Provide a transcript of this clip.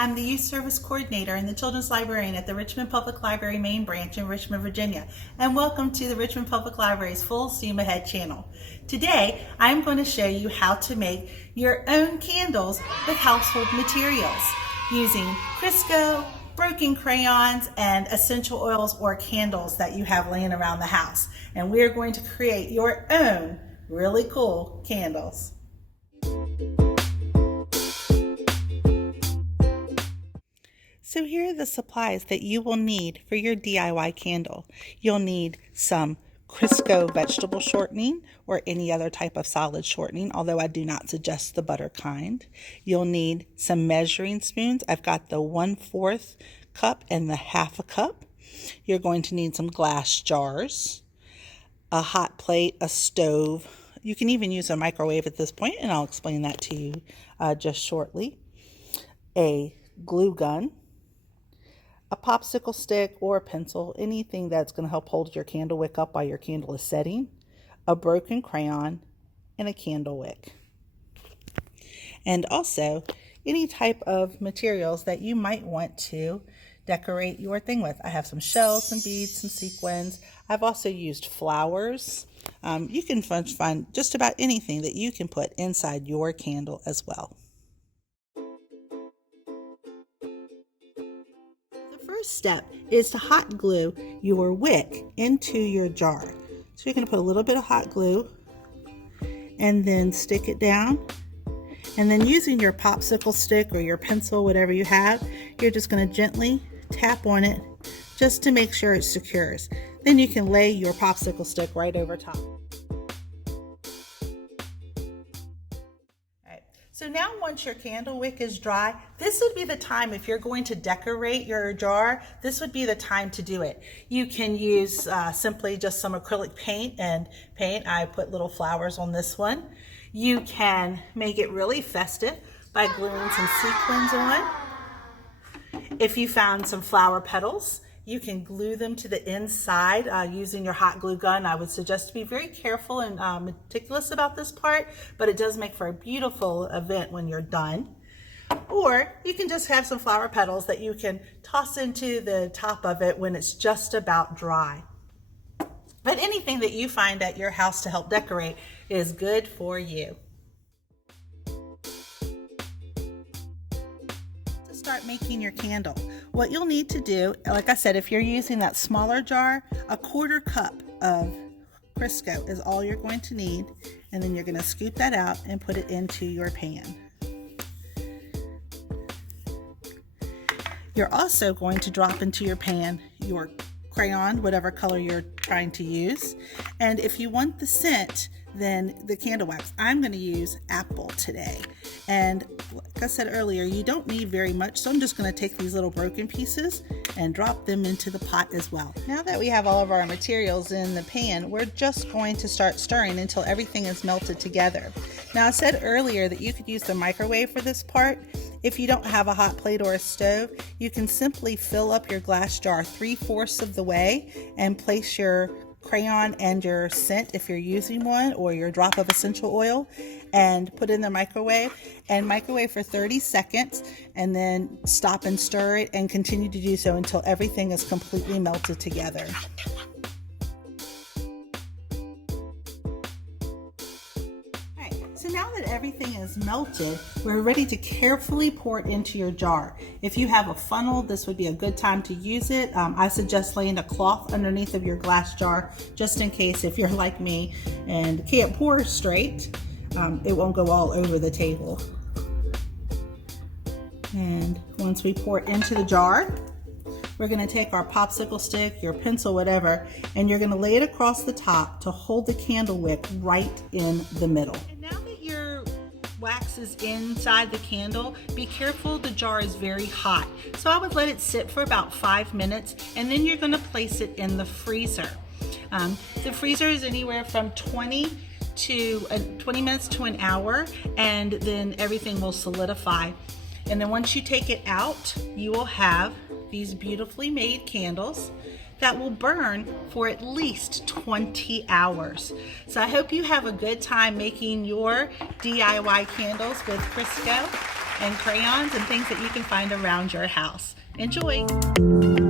I'm the Youth Service Coordinator and the Children's Librarian at the Richmond Public Library Main Branch in Richmond, Virginia. And welcome to the Richmond Public Library's Full Steam Ahead channel. Today, I'm going to show you how to make your own candles with household materials using Crisco, broken crayons, and essential oils or candles that you have laying around the house. And we're going to create your own really cool candles. So here are the supplies that you will need for your DIY candle. You'll need some Crisco vegetable shortening or any other type of solid shortening, although I do not suggest the butter kind. You'll need some measuring spoons. I've got the 1/4 cup and the 1/2 cup. You're going to need some glass jars, a hot plate, a stove. You can even use a microwave at this point, and I'll explain that to you just shortly. A glue gun, a popsicle stick or a pencil, anything that's going to help hold your candle wick up while your candle is setting, a broken crayon, and a candle wick. And also any type of materials that you might want to decorate your thing with. I have some shells, some beads, some sequins. I've also used flowers. You can find just about anything that you can put inside your candle as well. First step is to hot glue your wick into your jar. So you're going to put a little bit of hot glue and then stick it down, and then using your popsicle stick or your pencil, whatever you have, you're just going to gently tap on it just to make sure it secures. Then you can lay your popsicle stick right over top. So now once your candle wick is dry, this would be the time, if you're going to decorate your jar, this would be the time to do it. You can use simply just some acrylic paint and paint. I put little flowers on this one. You can make it really festive by gluing some sequins on. If you found some flower petals, you can glue them to the inside using your hot glue gun. I would suggest to be very careful and meticulous about this part, but it does make for a beautiful event when you're done. Or you can just have some flower petals that you can toss into the top of it when it's just about dry. But anything that you find at your house to help decorate is good for you. Start making your candle. What you'll need to do, like I said, if you're using that smaller jar, a 1/4 cup of Crisco is all you're going to need, and then you're going to scoop that out and put it into your pan. You're also going to drop into your pan your crayon, whatever color you're trying to use, and if you want the scent, then the candle wax. I'm going to use apple today, and like I said earlier, you don't need very much, so I'm just going to take these little broken pieces and drop them into the pot as well. Now that we have all of our materials in the pan, we're just going to start stirring until everything is melted together. Now I said earlier that you could use the microwave for this part. If you don't have a hot plate or a stove, you can simply fill up your glass jar 3/4 of the way and place your crayon and your scent, if you're using one, or your drop of essential oil, and put it in the microwave and microwave for 30 seconds, and then stop and stir it and continue to do so until everything is completely melted together. So now that everything is melted, we're ready to carefully pour it into your jar. If you have a funnel, this would be a good time to use it. I suggest laying a cloth underneath of your glass jar, just in case if you're like me and can't pour straight, it won't go all over the table. And once we pour it into the jar, we're going to take our popsicle stick, your pencil, whatever, and you're going to lay it across the top to hold the candle wick right in the middle. And now that your wax is inside the candle, be careful, the jar is very hot. So I would let it sit for about 5 minutes, and then you're going to place it in the freezer. The freezer is anywhere from 20 minutes to an hour, and then everything will solidify. And then once you take it out, you will have these beautifully made candles that will burn for at least 20 hours. So I hope you have a good time making your DIY candles with Crisco and crayons and things that you can find around your house. Enjoy!